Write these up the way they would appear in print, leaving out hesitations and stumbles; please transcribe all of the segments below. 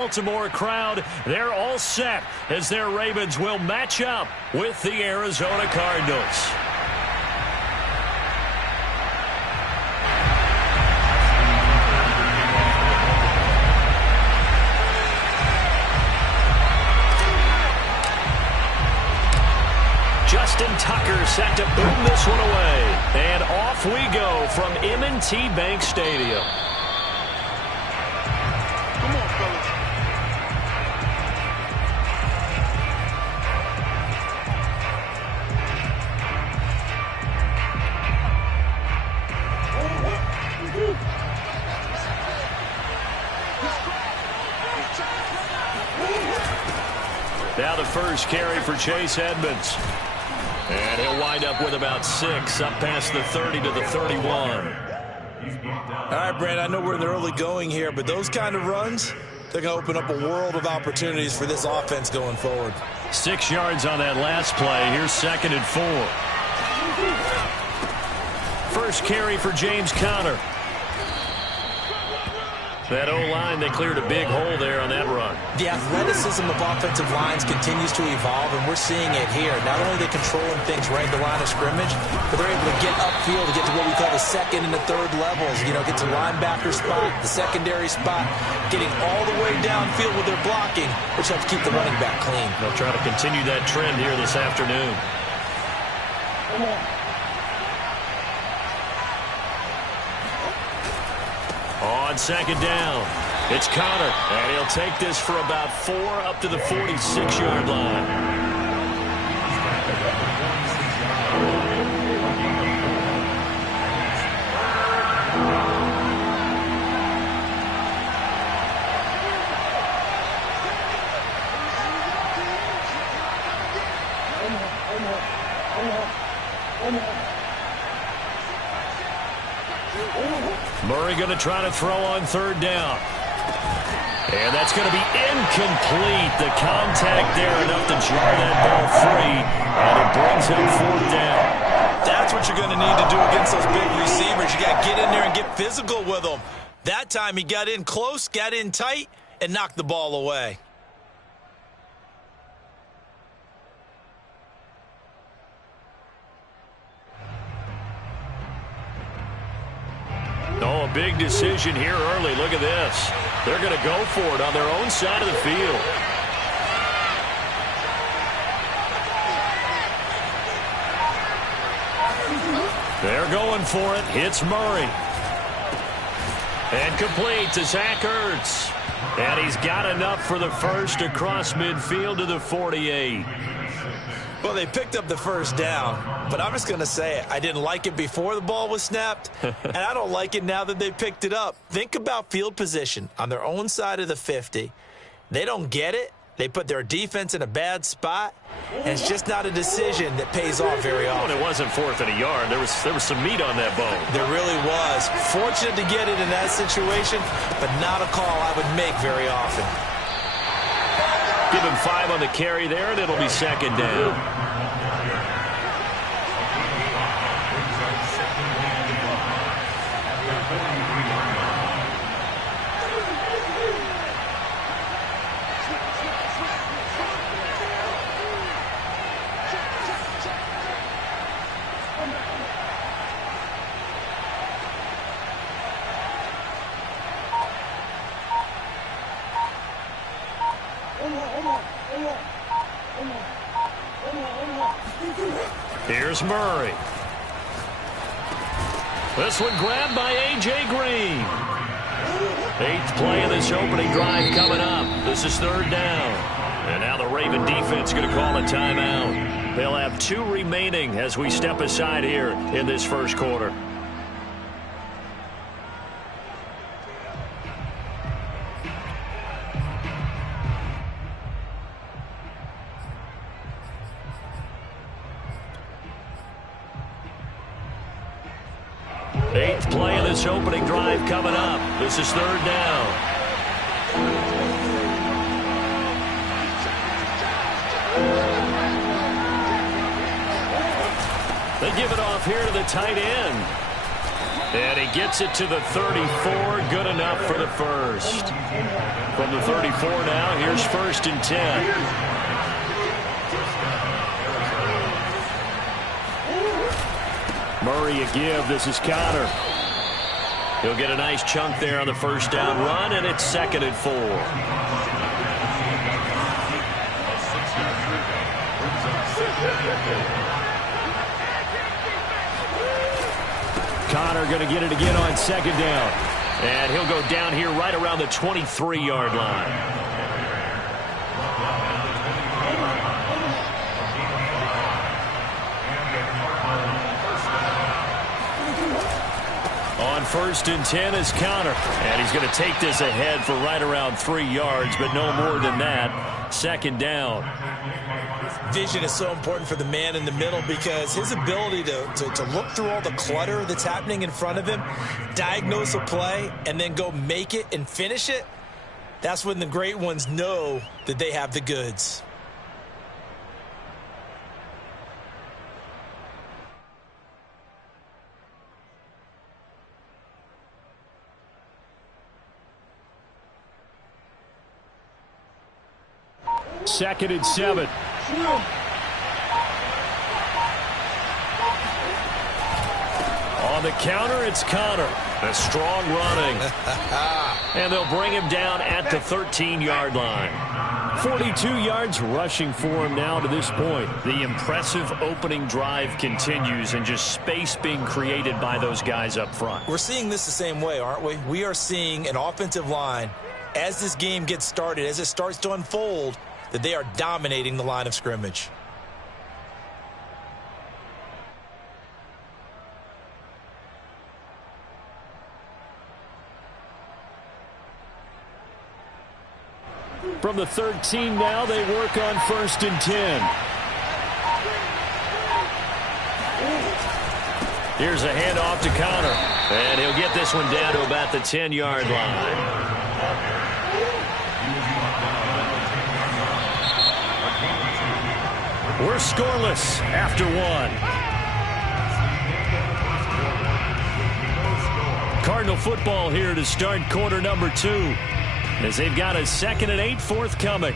Baltimore crowd, they're all set as their Ravens will match up with the Arizona Cardinals. Justin Tucker set to boom this one away. And off we go from M&T Bank Stadium. Come on, fellas. Now the first carry for Chase Edmonds. And he'll wind up with about 6, up past the 30 to the 31. All right, Brand, I know we're in the early going here, but those kind of runs, they're going to open up a world of opportunities for this offense going forward. 6 yards on that last play. Here's 2nd and 4. First carry for James Conner. That O-line, they cleared a big hole there on that run. The athleticism of offensive lines continues to evolve, and we're seeing it here. Not only are they controlling things right at the line of scrimmage, but they're able to get upfield to get to what we call the second and the third levels. You know, get to linebacker spot, the secondary spot, getting all the way downfield with their blocking, which helps keep the running back clean. They'll try to continue that trend here this afternoon. On 2nd down, it's Conner, and he'll take this for about 4 up to the 46-yard line. Murray going to try to throw on 3rd down. And that's going to be incomplete. The contact there enough to jar that ball free. And it brings him 4th down. That's what you're going to need to do against those big receivers. You got to get in there and get physical with them. That time he got in close, got in tight, and knocked the ball away. Oh, a big decision here early. Look at this. They're going to go for it on their own side of the field. They're going for it. Hits Murray. And complete to Zach Ertz. And he's got enough for the first across midfield to the 48. Well, they picked up the 1st down, but I'm just going to say it. I didn't like it before the ball was snapped, and I don't like it now that they picked it up. Think about field position on their own side of the 50. They don't get it. They put their defense in a bad spot, and it's just not a decision that pays off very often. Well, it wasn't 4th and a yard. There was some meat on that bone. There really was. Fortunate to get it in that situation, but not a call I would make very often. Give him 5 on the carry there, and it'll be 2nd down. Here's Murray. This one grabbed by A.J. Green. 8th play of this opening drive coming up. This is 3rd down. And now the Raven defense going to call a timeout. They'll have 2 remaining as we step aside here in this first quarter. Eighth play of this opening drive coming up. This is 3rd down. They give it off here to the tight end. And he gets it to the 34. Good enough for the first. From the 34 now, here's 1st and 10. Murray a give. This is Connor. He'll get a nice chunk there on the first down run, and it's 2nd and 4. Connor going to get it again on 2nd down. And he'll go down here right around the 23-yard line. On 1st and 10 is Connor. And he's going to take this ahead for right around 3 yards, but no more than that. 2nd down. Vision is so important for the man in the middle because his ability to look through all the clutter that's happening in front of him, diagnose a play, and then go make it and finish it, that's when the great ones know that they have the goods. Second and 7. On the counter, it's Connor. A strong running. And they'll bring him down at the 13-yard line. 42 yards rushing for him now to this point. The impressive opening drive continues, and just space being created by those guys up front. We're seeing this the same way, aren't we? We are seeing an offensive line, as this game gets started, as it starts to unfold, that they are dominating the line of scrimmage. From the 13 now, they work on 1st and 10. Here's a handoff to Connor. And he'll get this one down to about the 10-yard line. We're scoreless after 1. Cardinal football here to start quarter number 2. As they've got a 2nd and 8 forthcoming.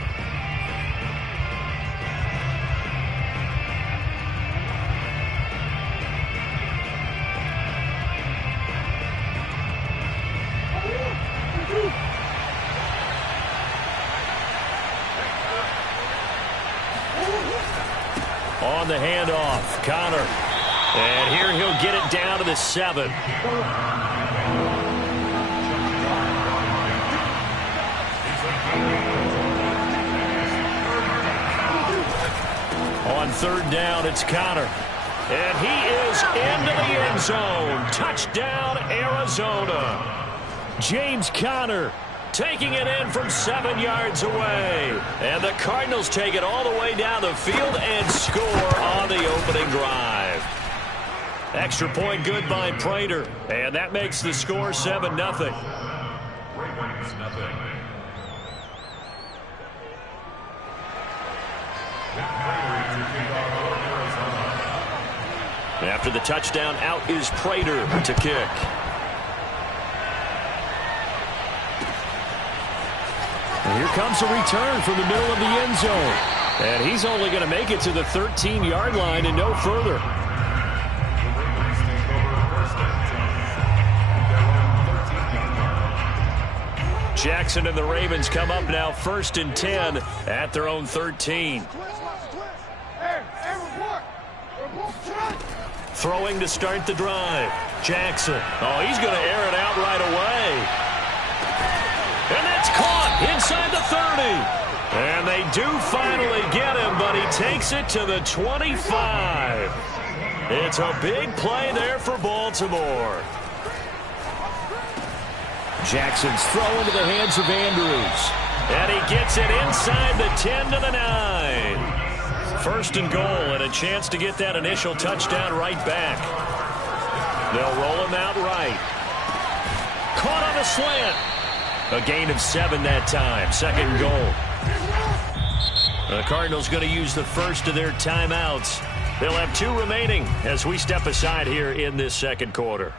On the handoff, Connor. And here he'll get it down to the 7. On 3rd down, it's Connor. And he is into the end zone. Touchdown, Arizona. James Conner taking it in from 7 yards away. And the Cardinals take it all the way down the field and score on the opening drive. Extra point good by Prater. And that makes the score 7-0. After the touchdown, out is Prater to kick. And here comes a return from the middle of the end zone. And he's only going to make it to the 13-yard line and no further. Jackson and the Ravens come up now 1st and 10 at their own 13. Throwing to start the drive. Jackson. Oh, he's going to air it out right away. And that's caught inside the 30. And they do finally get him, but he takes it to the 25. It's a big play there for Baltimore. Jackson's throw into the hands of Andrews. And he gets it inside the 10 to the 9. 1st and goal, and a chance to get that initial touchdown right back. They'll roll him out right. Caught on the slant. A gain of 7 that time. 2nd goal. The Cardinals going to use the first of their timeouts. They'll have 2 remaining as we step aside here in this 2nd quarter.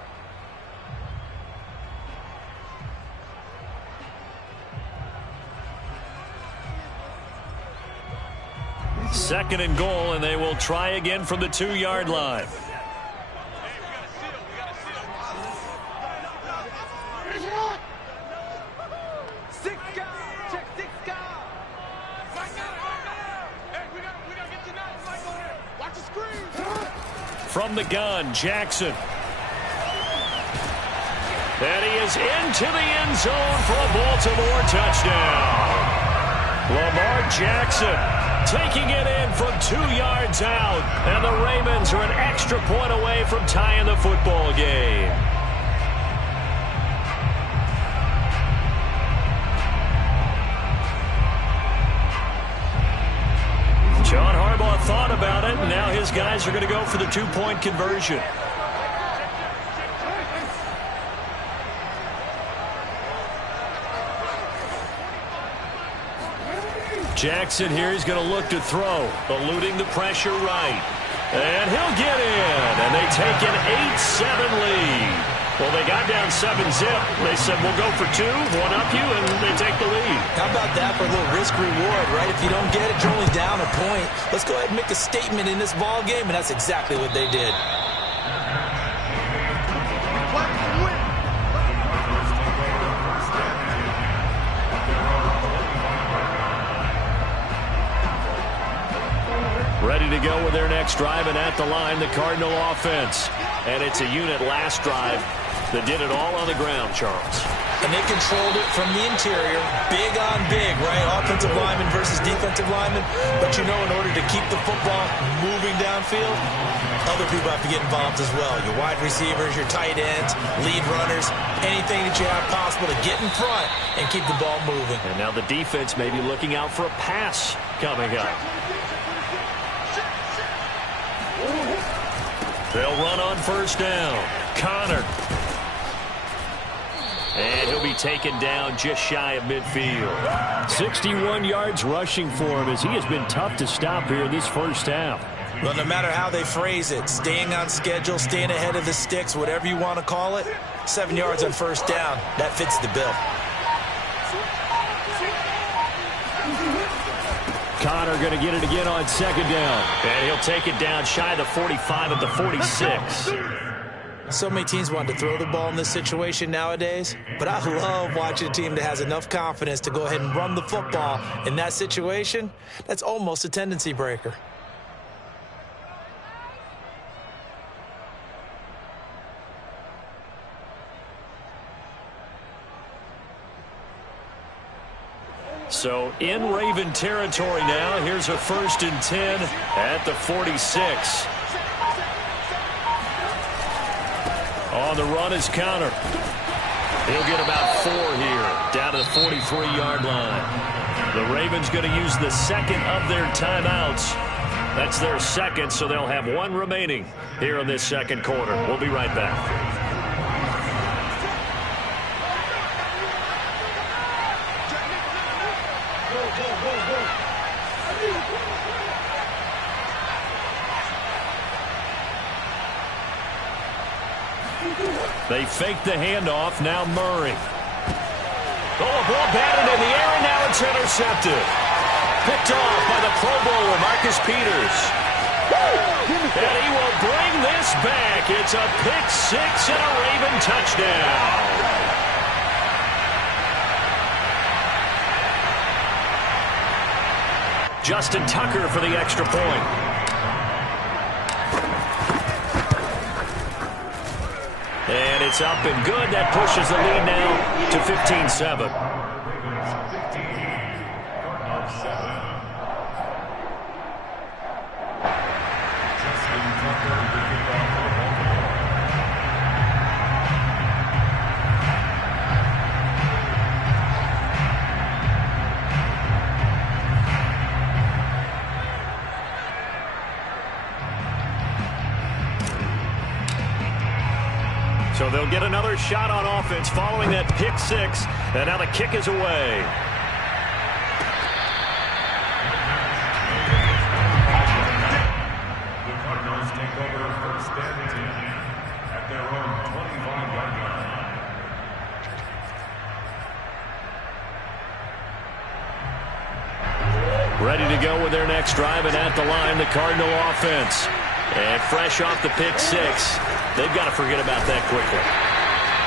2nd and goal, and they will try again from the 2-yard line. From the gun, Jackson. And he is into the end zone for a Baltimore touchdown. Lamar Jackson taking it in from 2 yards out. And the Ravens are an extra point away from tying the football game. John Harbaugh thought about it, and now his guys are going to go for the 2-point conversion. Jackson here is going to look to throw, eluding the pressure right. And he'll get in, and they take an 8-7 lead. Well, they got down 7-zip. They said, we'll go for 2, one up you, and they take the lead. How about that for a little risk-reward, right? If you don't get it, you're only down a point. Let's go ahead and make a statement in this ball game, and that's exactly what they did. Ready to go with their next drive, and at the line, the Cardinal offense. And it's a unit last drive that did it all on the ground, Charles. And they controlled it from the interior, big on big, right? Offensive lineman versus defensive lineman. But you know, in order to keep the football moving downfield, other people have to get involved as well. Your wide receivers, your tight ends, lead runners, anything that you have possible to get in front and keep the ball moving. And now the defense may be looking out for a pass coming up. They'll run on 1st down. Connor. And he'll be taken down just shy of midfield. 61 yards rushing for him as he has been tough to stop here in this 1st half. Well, no matter how they phrase it, staying on schedule, staying ahead of the sticks, whatever you want to call it, 7 yards on 1st down, that fits the bill. Connor going to get it again on 2nd down. And he'll take it down shy of the 45 at the 46. So many teams want to throw the ball in this situation nowadays, but I love watching a team that has enough confidence to go ahead and run the football in that situation. That's almost a tendency breaker. So in Raven territory now. Here's a 1st and 10 at the 46. On the run is Connor. He'll get about 4 here, down to the 43-yard line. The Ravens going to use the 2nd of their timeouts. That's their 2nd, so they'll have 1 remaining here in this 2nd quarter. We'll be right back. They fake the handoff. Now Murray. Oh, a ball batted in the air, and now it's intercepted. Picked off by the Pro Bowler, Marcus Peters. And he will bring this back. It's a pick 6 and a Raven touchdown. Justin Tucker for the extra point. And it's up and good. That pushes the lead now to 15-7. So they'll get another shot on offense following that pick 6. And now the kick is away. The Cardinals take over 1st and 10 at their own 25-yard line. Ready to go with their next drive, and at the line, the Cardinal offense. And fresh off the pick six, they've got to forget about that quickly.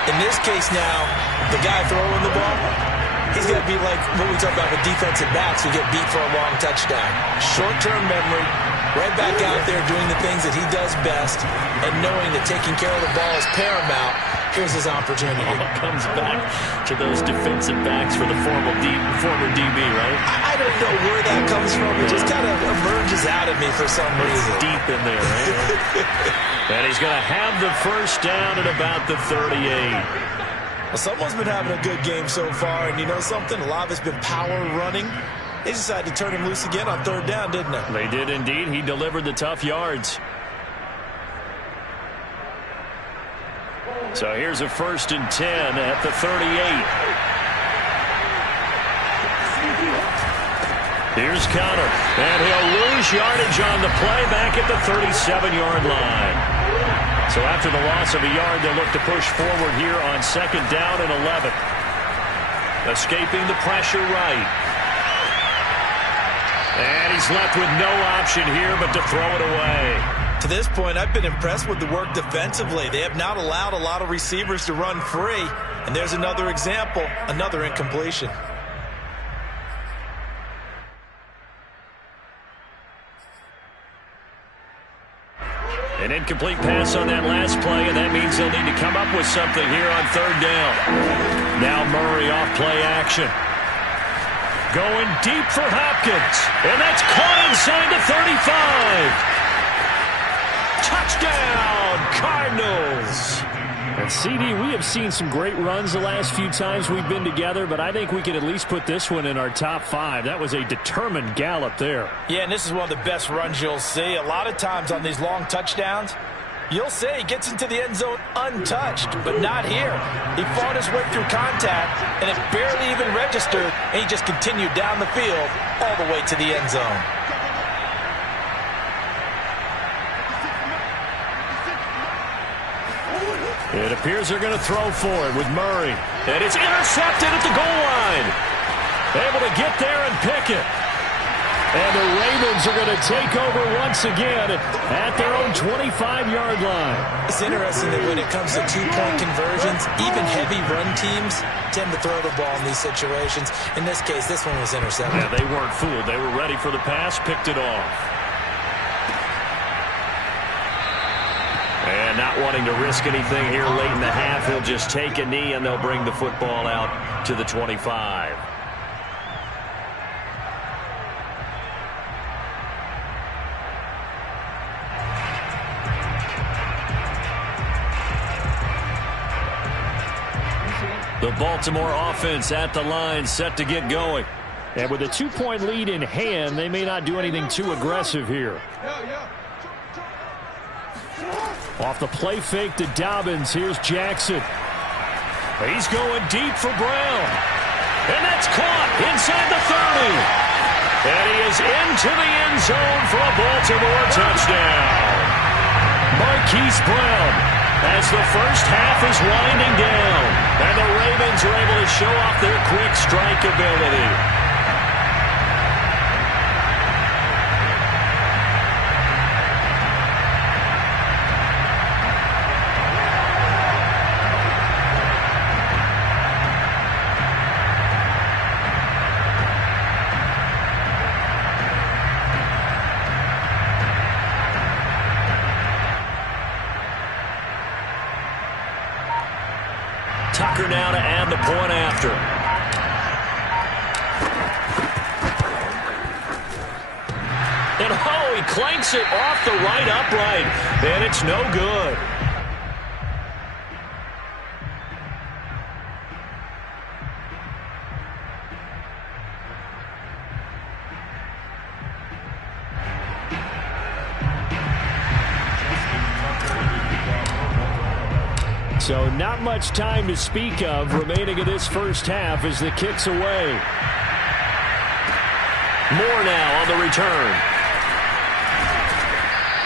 In this case now, the guy throwing the ball, he's got to be like what we talk about with defensive backs who get beat for a long touchdown. Short-term memory, right back out there doing the things that he does best, and knowing that taking care of the ball is paramount. Here's his opportunity. All comes back to those defensive backs for the former DB, right? I don't know where that comes from. It just kind of emerges out of me for some reason. It's deep in there, right? And he's going to have the first down at about the 38. Well, someone's been having a good game so far, and you know something? A lot of it's been power running. They decided to turn him loose again on third down, didn't they? They did indeed. He delivered the tough yards. So here's a 1st and 10 at the 38. Here's Connor, and he'll lose yardage on the play back at the 37-yard line. So after the loss of a yard, they'll look to push forward here on 2nd down and 11. Escaping the pressure right. And he's left with no option here but to throw it away. To this point, I've been impressed with the work defensively. They have not allowed a lot of receivers to run free. And there's another example, another incompletion. An incomplete pass on that last play, and that means they'll need to come up with something here on 3rd down. Now Murray off play action. Going deep for Hopkins. And that's caught inside the 35. Touchdown, Cardinals! And CD, we have seen some great runs the last few times we've been together, but I think we could at least put this one in our top 5. That was a determined gallop there. Yeah, and this is one of the best runs you'll see. A lot of times on these long touchdowns, you'll say he gets into the end zone untouched, but not here. He fought his way through contact, and it barely even registered, and he just continued down the field all the way to the end zone. It appears they're going to throw for it with Murray. And it's intercepted at the goal line. Able to get there and pick it. And the Ravens are going to take over once again at their own 25-yard line. It's interesting that when it comes to two-point conversions, even heavy run teams tend to throw the ball in these situations. In this case, this one was intercepted. Yeah, they weren't fooled. They were ready for the pass, picked it off. And not wanting to risk anything here late in the half, he'll just take a knee and they'll bring the football out to the 25. The Baltimore offense at the line, set to get going. And with a 2-point lead in hand, they may not do anything too aggressive here. Off the play fake to Dobbins. Here's Jackson. He's going deep for Brown. And that's caught inside the 30. And he is into the end zone for a Baltimore touchdown. Marquise Brown as the first half is winding down. And the Ravens are able to show off their quick strike ability. Tucker now to add the point after. And oh, he clanks it off the right upright. And it's no good. So not much time to speak of remaining in this first half as the kick's away. More now on the return.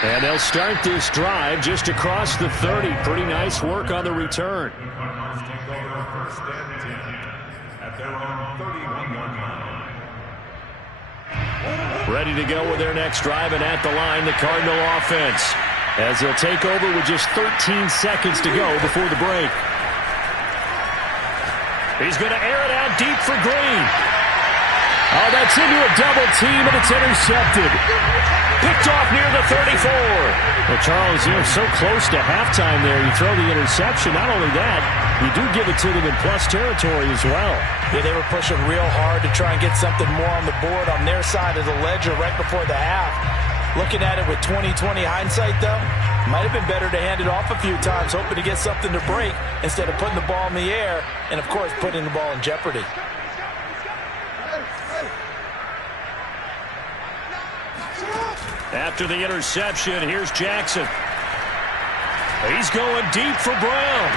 And they'll start this drive just across the 30. Pretty nice work on the return. Cardinals take over 1st and 10 at their own 31-yard line. Ready to go with their next drive, and at the line, the Cardinal offense, as they'll take over with just 13 seconds to go before the break. He's going to air it out deep for Green. Oh, that's into a double team, and it's intercepted. Picked off near the 34. Well, Charles, you're so close to halftime there. You throw the interception. Not only that, you do give it to them in plus territory as well. Yeah, they were pushing real hard to try and get something more on the board on their side of the ledger right before the half. Looking at it with 20/20 hindsight, though, might have been better to hand it off a few times, hoping to get something to break instead of putting the ball in the air and, of course, putting the ball in jeopardy. After the interception, here's Jackson. He's going deep for Brown.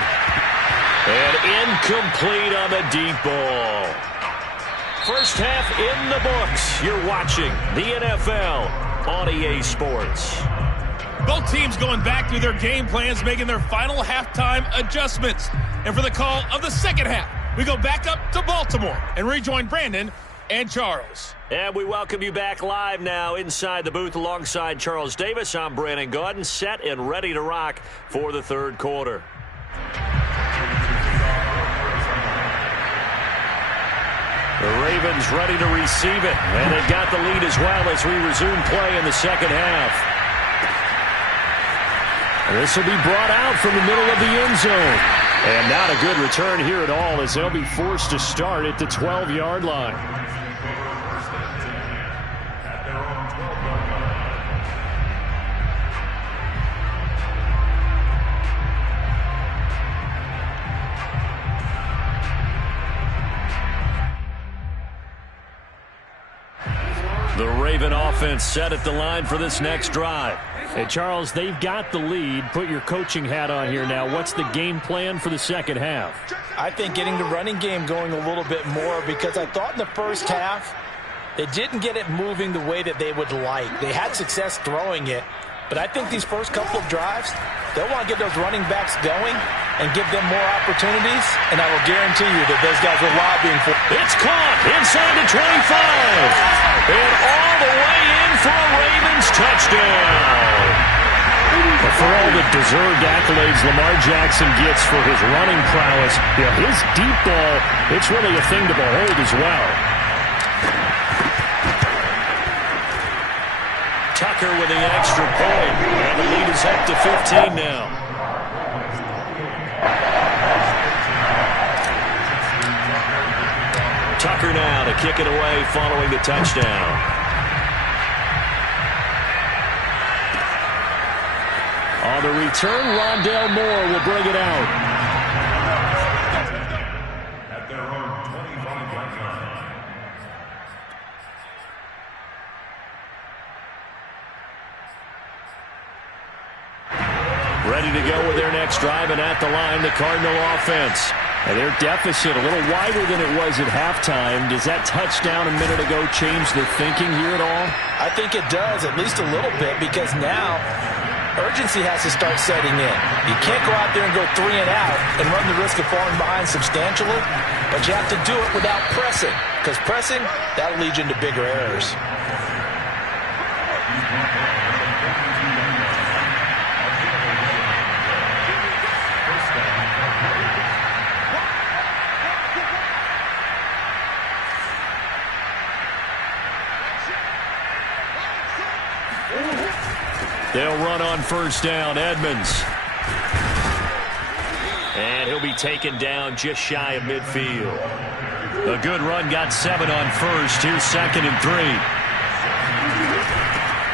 And incomplete on the deep ball. First half in the books. You're watching the NFL on EA Sports. Both teams going back through their game plans, making their final halftime adjustments. And for the call of the second half, we go back up to Baltimore and rejoin Brandon and Charles. And we welcome you back live now inside the booth alongside Charles Davis. I'm Brandon Gaudin, set and ready to rock for the third quarter. The Ravens ready to receive it, and they've got the lead as well as we resume play in the second half. This will be brought out from the middle of the end zone. And not a good return here at all as they'll be forced to start at the 12-yard line. The Raven offense set at the line for this next drive. Hey, Charles, they've got the lead. Put your coaching hat on here now. What's the game plan for the second half? I think getting the running game going a little bit more, because I thought in the first half they didn't get it moving the way that they would like. They had success throwing it, but I think these first couple of drives, they'll want to get those running backs going and give them more opportunities, and I will guarantee you that those guys are lobbying for it. It's caught inside the 25. And all the way in for a Ravens touchdown. For all the deserved accolades Lamar Jackson gets for his running prowess, his deep ball, it's really a thing to behold as well. Tucker with the extra point. And the lead is up to 15 now. Tucker now to kick it away following the touchdown. On the return, Rondale Moore will bring it out. At their own 25-yard line. Ready to go with their next drive, and at the line, the Cardinal offense. And their deficit a little wider than it was at halftime. Does that touchdown a minute ago change their thinking here at all? I think it does, at least a little bit, because now urgency has to start setting in. You can't go out there and go 3 and out and run the risk of falling behind substantially, but you have to do it without pressing, because pressing, that'll lead you into bigger errors. They'll run on first down, Edmonds. And he'll be taken down just shy of midfield. A good run got 7 on first. Here's 2nd and 3.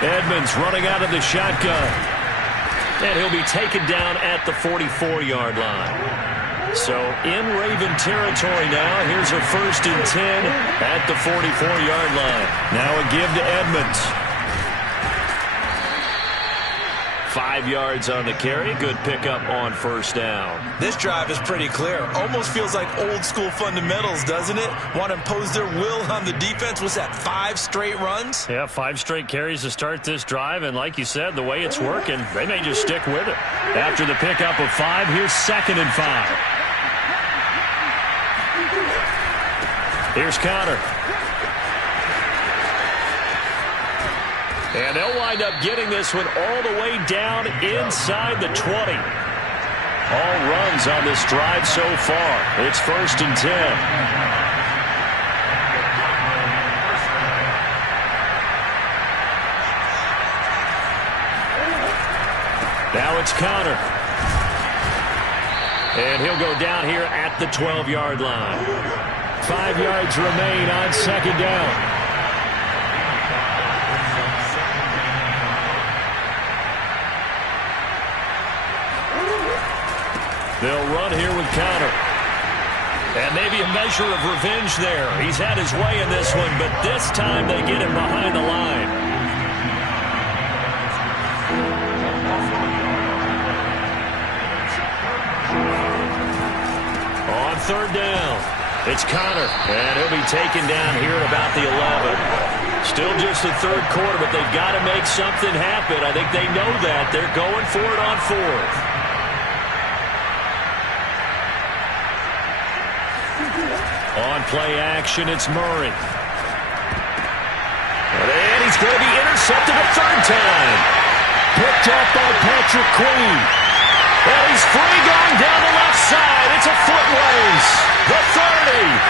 Edmonds running out of the shotgun. And he'll be taken down at the 44-yard line. So in Raven territory now. Here's a 1st and 10 at the 44-yard line. Now a give to Edmonds. 5 yards on the carry. Good pickup on first down. This drive is pretty clear. Almost feels like old school fundamentals, doesn't it? Want to impose their will on the defense. Was that 5 straight runs? Yeah, 5 straight carries to start this drive. And like you said, the way it's working, they may just stick with it. After the pickup of 5, here's 2nd and 5. Here's Connor. And they'll wind up getting this one all the way down inside the 20. All runs on this drive so far. It's 1st and 10. Now it's Connor. And he'll go down here at the 12-yard line. 5 yards remain on 2nd down. They'll run here with Connor. And maybe a measure of revenge there. He's had his way in this one, but this time they get him behind the line. On 3rd down, it's Connor, and he'll be taken down here at about the 11. Still just the 3rd quarter, but they've got to make something happen. I think they know that. They're going for it on 4th. On play action, it's Murray. And he's going to be intercepted a 3rd time. Picked up by Patrick Queen. And he's free going down the left side. It's a foot race. The 30.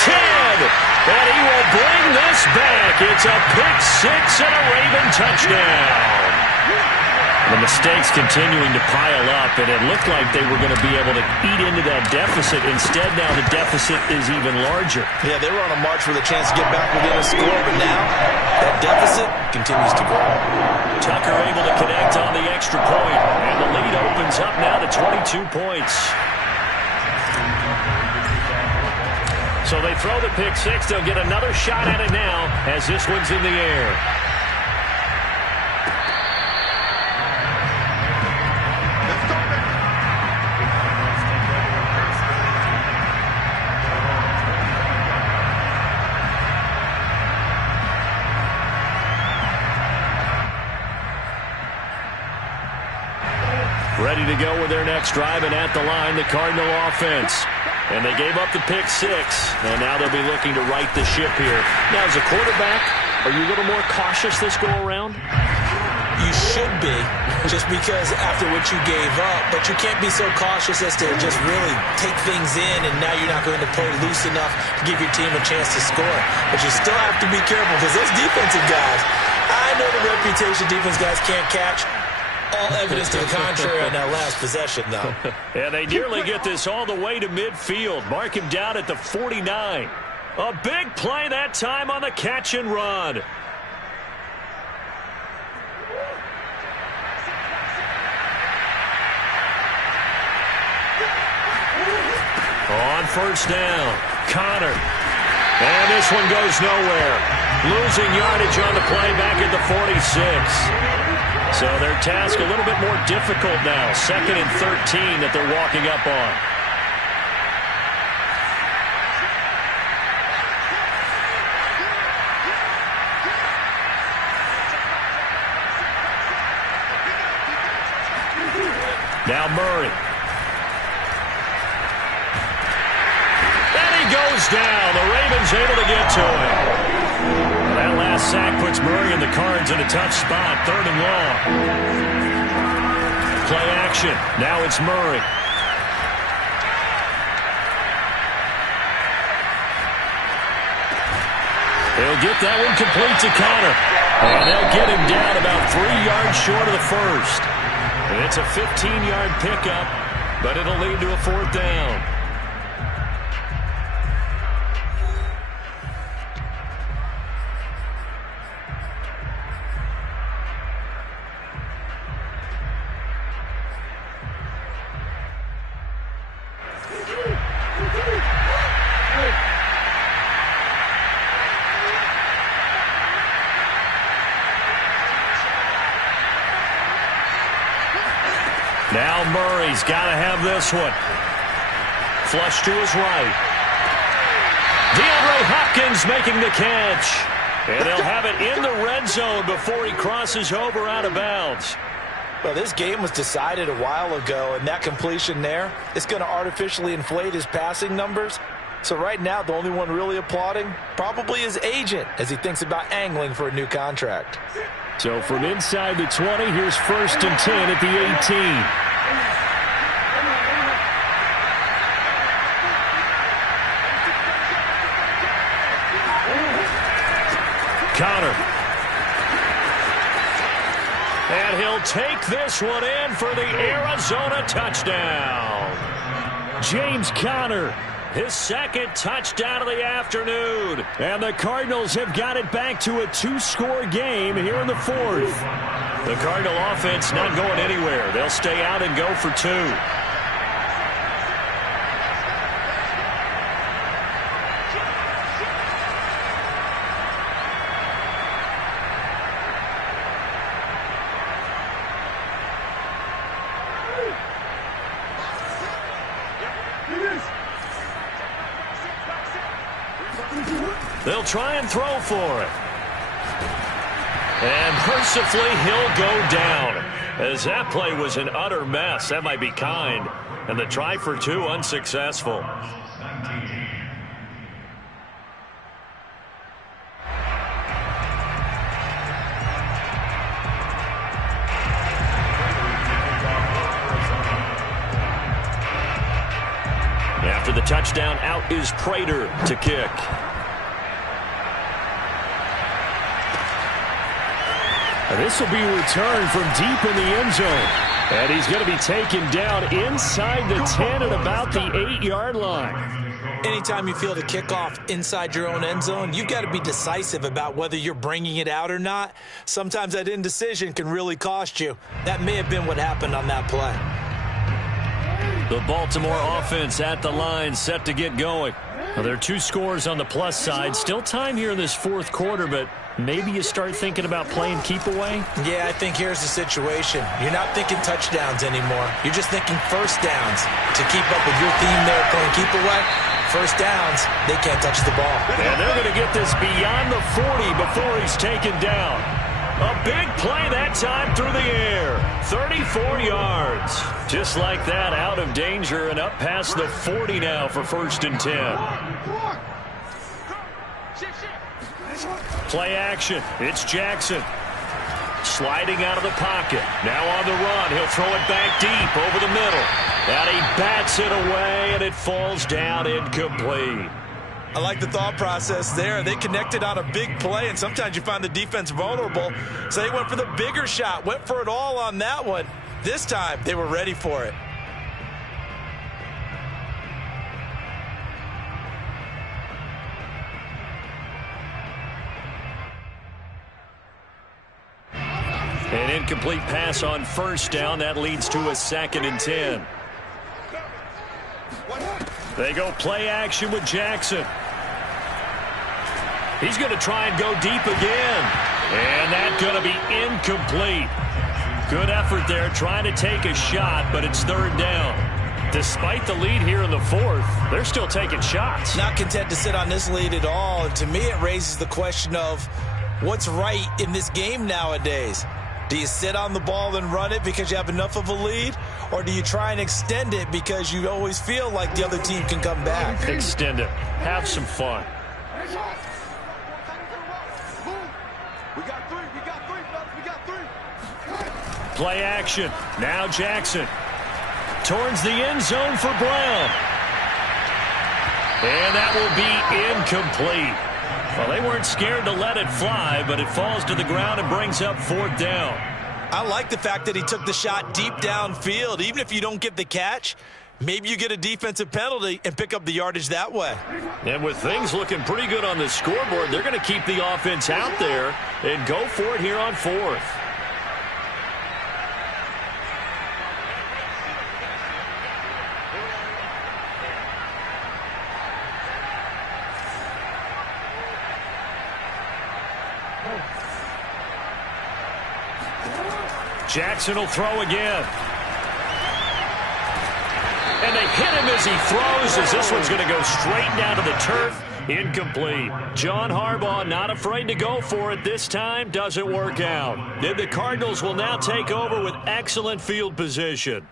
10. And he will bring this back. It's a pick 6 and a Raven touchdown. The mistakes continuing to pile up, and it looked like they were going to be able to eat into that deficit. Instead, now the deficit is even larger. Yeah, they were on a march with a chance to get back within a score, but now that deficit continues to grow. Tucker able to connect on the extra point, and the lead opens up now to 22 points. So they throw the pick 6. They'll get another shot at it now as this one's in the air. Ready to go with their next drive, and at the line, the Cardinal offense. And they gave up the pick 6, and now they'll be looking to right the ship here. Now, as a quarterback, are you a little more cautious this go-around? You should be, just because after what you gave up, but you can't be so cautious as to just really take things in, and now you're not going to play loose enough to give your team a chance to score. But you still have to be careful, because those defensive guys, I know the reputation defense guys can't catch. All evidence to the contrary on that last possession, though. Yeah, they nearly get this all the way to midfield. Mark him down at the 49. A big play that time on the catch and run. On 1st down, Connor. And this one goes nowhere. Losing yardage on the play back at the 46. So their task a little bit more difficult now. 2nd and 13 that they're walking up on. Now Murray. And he goes down. The Ravens able to get to him. That last sack puts Murray and the Cards in a tough spot. 3rd and long. Play action. Now it's Murray. He'll get that one complete to Connor. And they'll get him down about 3 yards short of the 1st. And it's a 15-yard pickup, but it'll lead to a 4th down. Now Murray's got to have this one. Flush to his right. DeAndre Hopkins making the catch. And they'll have it in the red zone before he crosses over out of bounds. Well, this game was decided a while ago, and that completion there is going to artificially inflate his passing numbers. So right now, the only one really applauding probably his agent as he thinks about angling for a new contract. So from inside the 20, here's 1st and 10 at the 18. Connor. And he'll take this one in for the Arizona touchdown. James Conner, his 2nd touchdown of the afternoon. And the Cardinals have got it back to a 2-score game here in the 4th. The Cardinal offense not going anywhere. They'll stay out and go for 2. They'll try and throw for it. And mercifully, he'll go down. As that play was an utter mess. That might be kind. And the try for 2 unsuccessful. After the touchdown, out is Prater to kick. This will be returned from deep in the end zone. And he's going to be taken down inside the 10 at about the 8-yard line. Anytime you field a kickoff inside your own end zone, you've got to be decisive about whether you're bringing it out or not. Sometimes that indecision can really cost you. That may have been what happened on that play. The Baltimore offense at the line, set to get going. Well, there are 2 scores on the plus side. Still time here in this 4th quarter, but maybe you start thinking about playing keep away? Yeah, I think here's the situation. You're not thinking touchdowns anymore. You're just thinking 1st downs. To keep up with your theme there, playing keep away, 1st downs, they can't touch the ball. And they're going to get this beyond the 40 before he's taken down. A big play that time through the air. 34 yards. Just like that, out of danger and up past the 40 now for 1st and 10. Play action. It's Jackson. Sliding out of the pocket. Now on the run. He'll throw it back deep over the middle. And he bats it away, and it falls down incomplete. I like the thought process there. They connected on a big play, and sometimes you find the defense vulnerable. So they went for the bigger shot, went for it all on that one. This time, they were ready for it. An incomplete pass on 1st down. That leads to a 2nd and 10. They go play action with Jackson. He's going to try and go deep again. And that's going to be incomplete. Good effort there trying to take a shot, but it's 3rd down. Despite the lead here in the 4th, they're still taking shots. Not content to sit on this lead at all. And to me, it raises the question of what's right in this game nowadays. Do you sit on the ball and run it because you have enough of a lead? Or do you try and extend it because you always feel like the other team can come back? Extend it. Have some fun. Play action. Now Jackson. Towards the end zone for Brown. And that will be incomplete. Well, they weren't scared to let it fly, but it falls to the ground and brings up 4th down. I like the fact that he took the shot deep downfield. Even if you don't get the catch, maybe you get a defensive penalty and pick up the yardage that way. And with things looking pretty good on the scoreboard, they're going to keep the offense out there and go for it here on 4th. Jackson will throw again. And they hit him as he throws, as this one's going to go straight down to the turf. Incomplete. John Harbaugh not afraid to go for it this time. Doesn't work out. Then the Cardinals will now take over with excellent field position.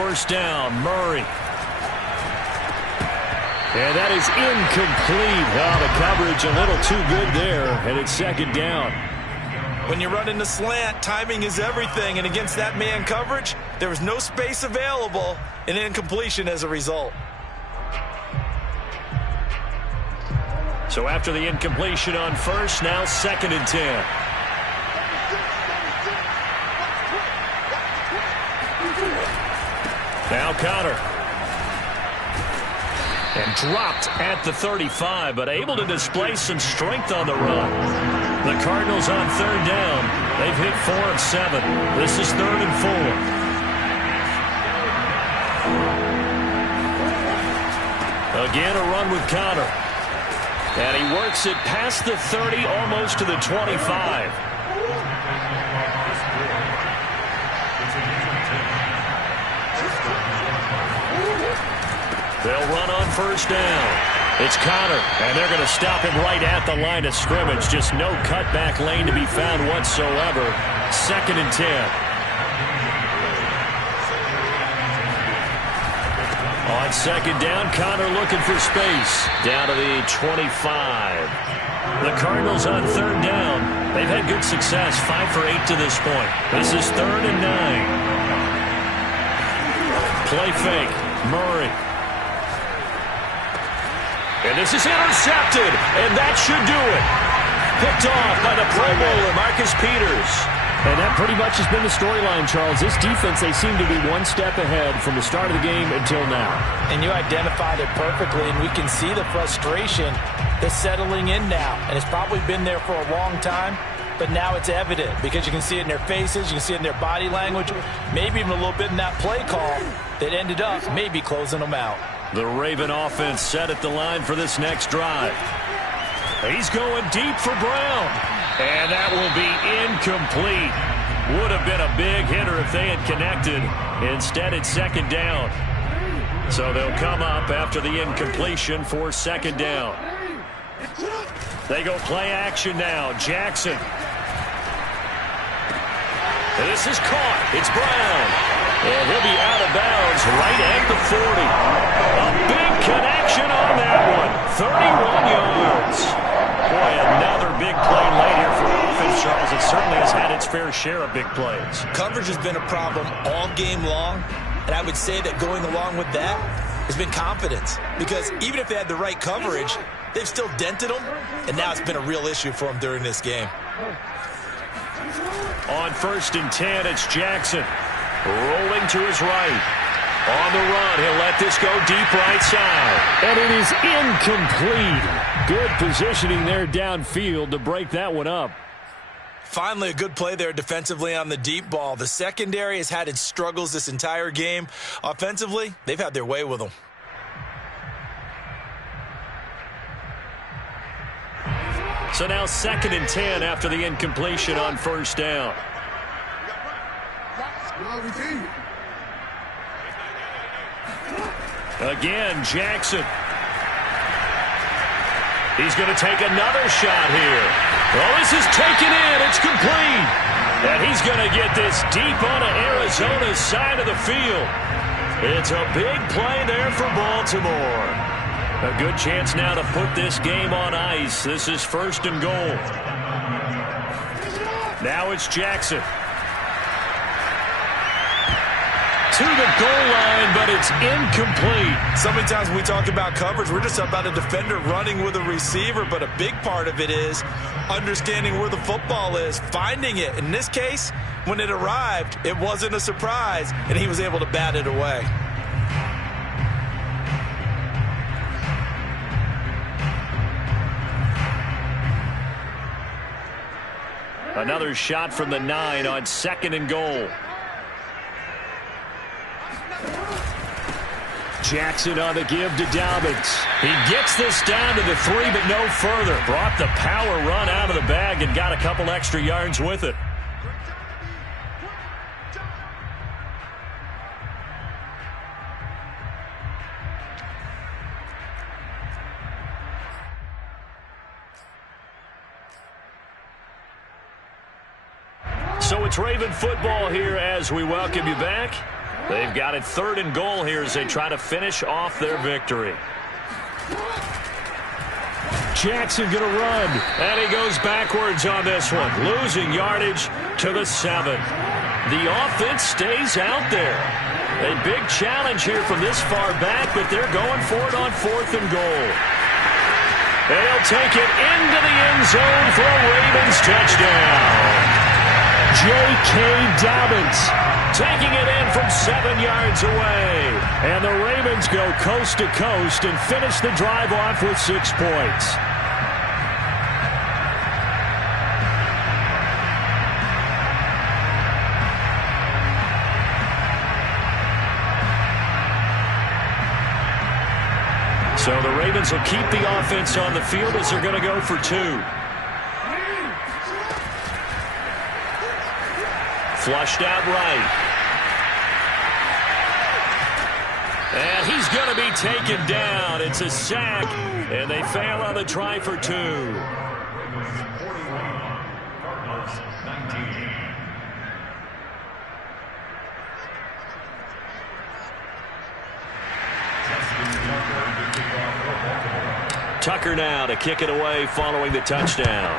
first down. Murray. And that is incomplete. Oh, the coverage a little too good there, and it's second down. When you run in the slant, timing is everything, and against that man coverage, there was no space available, and incompletion as a result. So after the incompletion on first, now 2nd and 10. Now Connor. And dropped at the 35, but able to display some strength on the run. The Cardinals on 3rd down. They've hit 4 of 7. This is 3rd and 4. Again, a run with Connor. And he works it past the 30, almost to the 25. They'll run on first down. It's Connor, and they're going to stop him right at the line of scrimmage. Just no cutback lane to be found whatsoever. 2nd and 10. On 2nd down, Connor looking for space. Down to the 25. The Cardinals on 3rd down. They've had good success, 5 for 8 to this point. This is 3rd and 9. Play fake. Murray. And this is intercepted, and that should do it. Picked off by the Pro Bowler, Marcus Peters. And that pretty much has been the storyline, Charles. This defense, they seem to be one step ahead from the start of the game until now. And you identified it perfectly, and we can see the frustration that's settling in now. And it's probably been there for a long time, but now it's evident because you can see it in their faces, you can see it in their body language, maybe even a little bit in that play call that ended up maybe closing them out. The Raven offense set at the line for this next drive. He's going deep for Brown. And that will be incomplete. Would have been a big hitter if they had connected. Instead, it's 2nd down. So they'll come up after the incompletion for 2nd down. They go play action now. Jackson. And this is caught. It's Brown. And he'll be out of bounds right at the 40. A big connection on that one. 31 yards. Boy, another big play late here for offense, Charles. It certainly has had its fair share of big plays. Coverage has been a problem all game long, and I would say that going along with that has been confidence. Because even if they had the right coverage, they've still dented them, and now it's been a real issue for them during this game. On 1st and 10, it's Jackson. Rolling to his right. On the run, he'll let this go deep right side. And it is incomplete. Good positioning there downfield to break that one up. Finally, a good play there defensively on the deep ball. The secondary has had its struggles this entire game. Offensively, they've had their way with them. So now 2nd and 10 after the incompletion on first down. Again, Jackson. He's going to take another shot here. Well, this is taken in. It's complete. And he's going to get this deep onto Arizona's side of the field. It's a big play there for Baltimore. A good chance now to put this game on ice. This is 1st and goal. Now it's Jackson. To the goal line, but it's incomplete. So many times when we talk about coverage, we're just about a defender running with a receiver, but a big part of it is understanding where the football is, finding it. In this case, when it arrived, it wasn't a surprise, and he was able to bat it away. Another shot from the 9 on 2nd and goal. Jackson on the give to Dobbins. He gets this down to the 3, but no further. Brought the power run out of the bag and got a couple extra yards with it. So it's Raven football here as we welcome you back. They've got it 3rd and goal here as they try to finish off their victory. Jackson going to run. And he goes backwards on this one, losing yardage to the 7. The offense stays out there. A big challenge here from this far back, but they're going for it on 4th and goal. They'll take it into the end zone for a Ravens touchdown. J.K. Dobbins taking it in from 7 yards away. And the Ravens go coast to coast and finish the drive off with 6 points. So the Ravens will keep the offense on the field as they're going to go for 2. Flushed out right. And he's going to be taken down. It's a sack, and they fail on the try for 2. Tucker now to kick it away following the touchdown.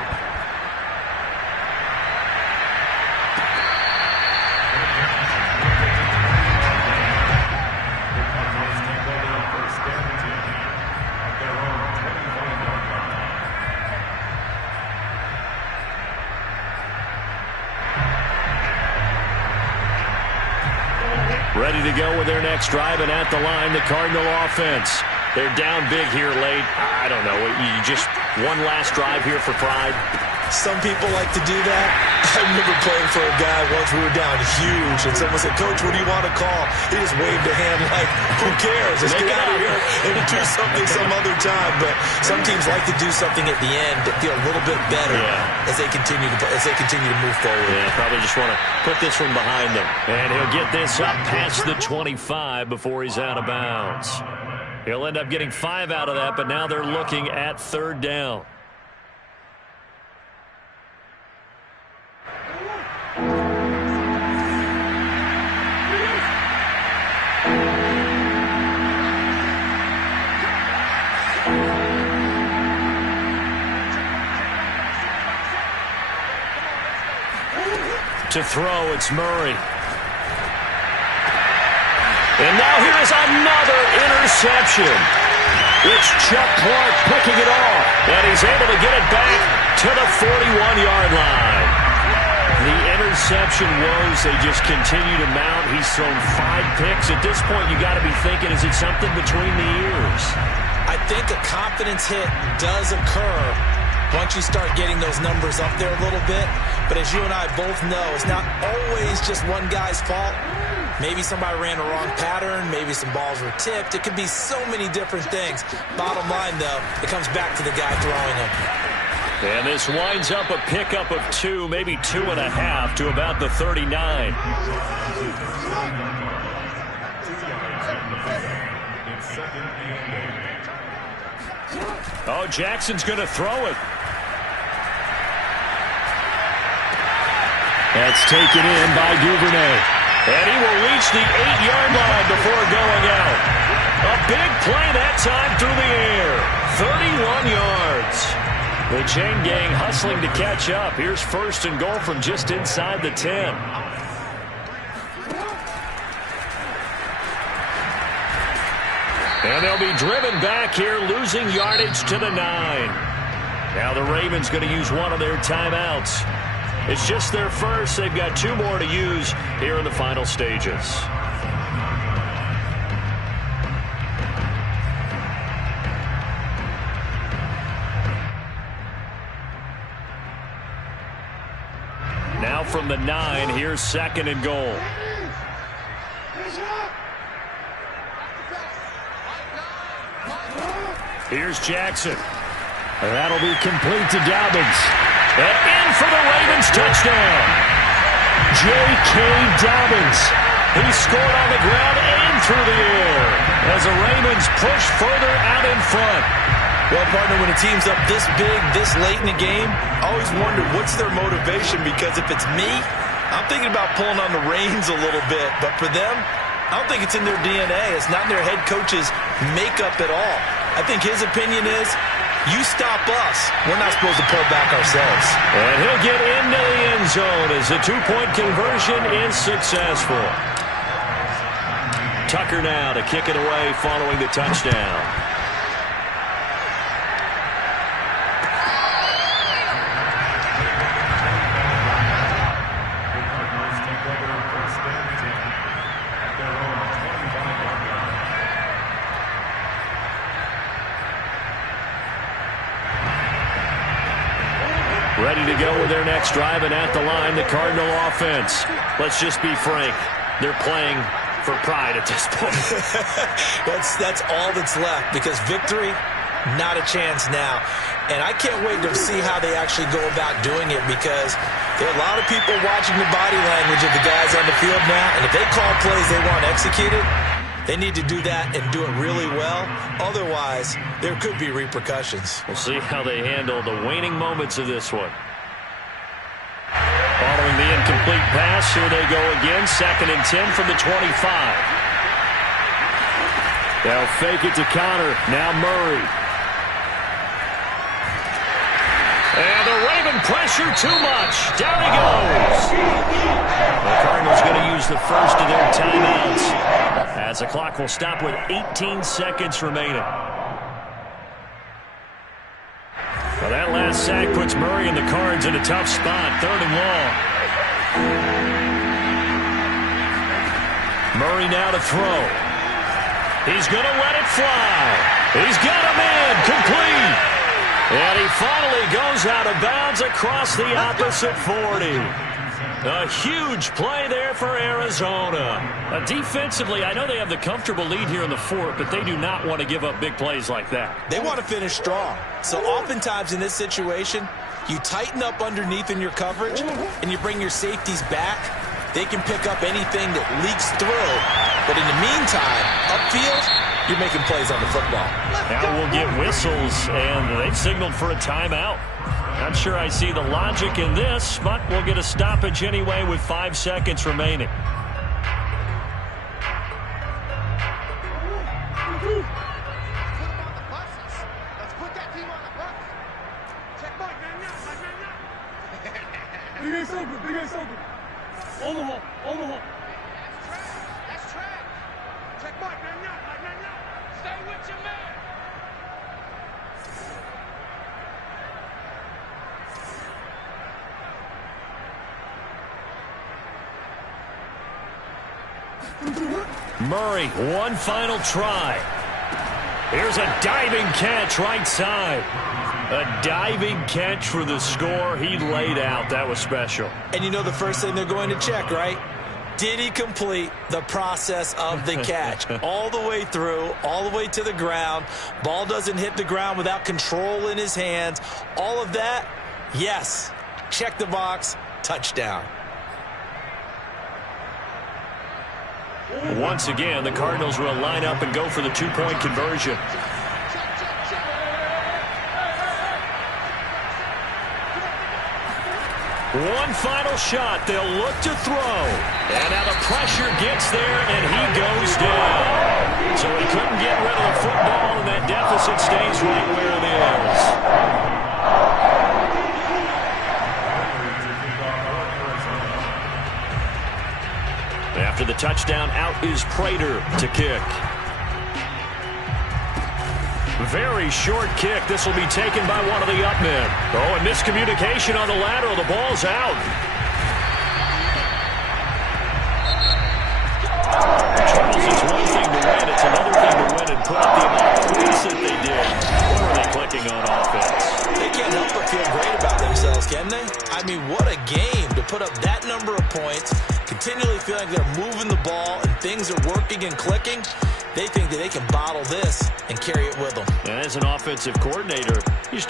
Ready to go with their next drive, and at the line, the Cardinal offense. They're down big here late. I don't know. You just one last drive here for pride. Some people like to do that. I remember playing for a guy once. We were down huge, and someone said, "Coach, what do you want to call?" He just waved a hand like, "Who cares? Let's get out of here and do something some other time." But some teams like to do something at the end to feel a little bit better as they continue to move forward. Yeah, probably just want to put this one behind them. And he'll get this up past the 25 before he's out of bounds. He'll end up getting 5 out of that, but now they're looking at 3rd down. To throw, it's Murray. And now here is another interception. It's Chuck Clark picking it off. And he's able to get it back to the 41-yard line. The interception woes, they just continue to mount. He's thrown 5 picks. At this point, you got to be thinking, is it something between the ears? I think a confidence hit does occur once you start getting those numbers up there a little bit. But as you and I both know, it's not always just one guy's fault. Maybe somebody ran a wrong pattern. Maybe some balls were tipped. It could be so many different things. Bottom line, though, it comes back to the guy throwing them. And this winds up a pickup of 2, maybe 2.5 to about the 39. Oh, Jackson's going to throw it. That's taken in by Duvernay. And he will reach the 8-yard line before going out. A big play that time through the air. 31 yards. The chain gang hustling to catch up. Here's 1st and goal from just inside the 10. And they'll be driven back here, losing yardage to the 9. Now the Ravens going to use one of their timeouts. It's just their first. They've got 2 more to use here in the final stages. Now from the 9, here's 2nd and goal. Here's Jackson. That'll be complete to Dobbins. And in for the Ravens touchdown. J.K. Dobbins. He scored on the ground and through the air as the Ravens push further out in front. Well, partner, when a team's up this big, this late in the game, I always wonder what's their motivation, because if it's me, I'm thinking about pulling on the reins a little bit. But for them, I don't think it's in their DNA. It's not in their head coach's makeup at all. I think his opinion is, you stop us, we're not supposed to pull back ourselves. And he'll get into the end zone as the two-point conversion is successful. Tucker now to kick it away following the touchdown. Ready to go with their next drive, and at the line, the Cardinal offense. Let's just be frank. They're playing for pride at this point. That's all that's left, because victory, not a chance now. And I can't wait to see how they actually go about doing it, because there are a lot of people watching the body language of the guys on the field now, and if they call plays they want executed, they need to do that and do it really well. Otherwise, there could be repercussions. We'll see how they handle the waning moments of this one. Following the incomplete pass, here they go again. 2nd and 10 from the 25. They'll fake it to Connor. Now Murray. And the Raven pressure too much. Down he goes. The Cardinals going to use the first of their timeouts, as the clock will stop with 18 seconds remaining. Well, that last sack puts Murray and the Cards in a tough spot. 3rd and long. Murray now to throw. He's going to let it fly. He's got him in. Complete. And he finally goes out of bounds across the opposite 40. A huge play there for Arizona. Defensively, I know they have the comfortable lead here in the 4th, but they do not want to give up big plays like that. They want to finish strong. So oftentimes in this situation, you tighten up underneath in your coverage, and you bring your safeties back. They can pick up anything that leaks through. But in the meantime, upfield, you're making plays on the football. Now we'll get whistles, and they've signaled for a timeout. Not sure I see the logic in this, but we'll get a stoppage anyway with 5 seconds remaining. Murray, one final try. Here's a diving catch right side. A diving catch for the score. He laid out. That was special. And you know the first thing they're going to check, right? Did he complete the process of the catch? All the way through, all the way to the ground. Ball doesn't hit the ground without control in his hands. All of that, yes. Check the box, touchdown. Once again, the Cardinals will line up and go for the two-point conversion. One final shot. They'll look to throw. And now the pressure gets there, and he goes down. So he couldn't get rid of the football, and that deficit stays right where it is. After the touchdown, out is Prater to kick. Very short kick. This will be taken by one of the up men. Oh, and miscommunication on the lateral. The ball's out. Charles, it's one thing to win. It's another thing to win and put up the amount of points that they did. What are they clicking on offense? They can't help but feel great about themselves, can they? I mean, what a game to put up that number of points, continually feeling like they're moving the ball and things are working and clicking. They think that they can bottle this and carry it with them. And as an offensive coordinator, you just don't